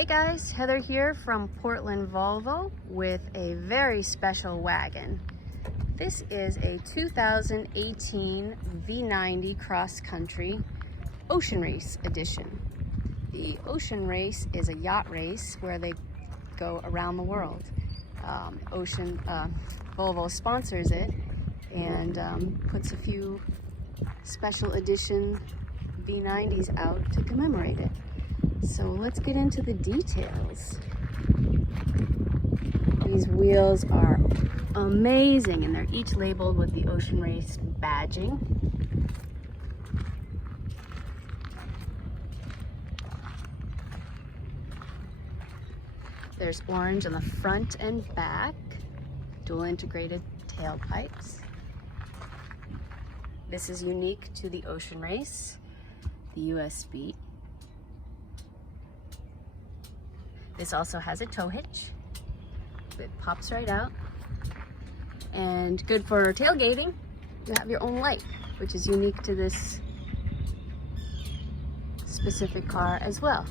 Hey guys, Heather here from Portland Volvo with a very special wagon. This is a 2018 V90 cross country Ocean Race edition. The Ocean Race is a yacht race where they go around the world. Volvo sponsors it and puts a few special edition V90s out to commemorate it. So let's get into the details. These wheels are amazing and they're each labeled with the Ocean Race badging. There's orange on the front and back, dual integrated tailpipes. This is unique to the Ocean Race, the USB. This also has a tow hitch. It pops right out. And good for tailgating. You have your own light, which is unique to this specific car as well.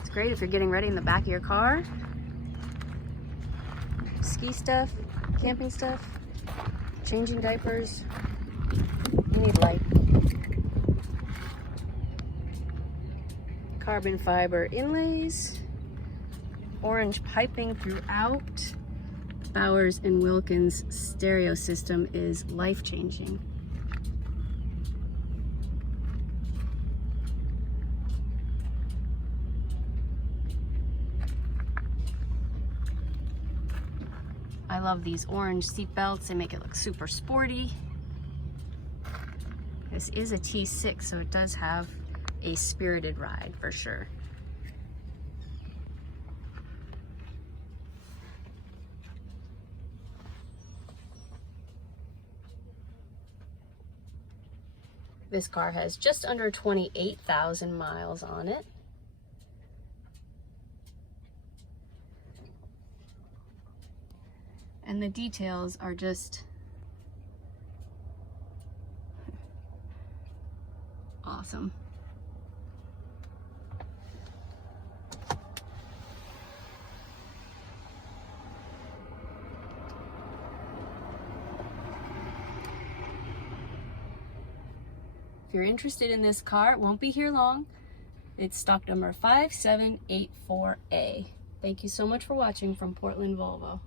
It's great if you're getting ready in the back of your car. Ski stuff, camping stuff, changing diapers. You need light. Carbon fiber inlays, orange piping throughout. Bowers & Wilkins stereo system is life-changing. I love these orange seat belts. They make it look super sporty. This is a T6, so it does have a spirited ride for sure. This car has just under 28,000 miles on it. And the details are just awesome. If you're interested in this car, it won't be here long. It's stock number 5784A. Thank you so much for watching from Portland Volvo.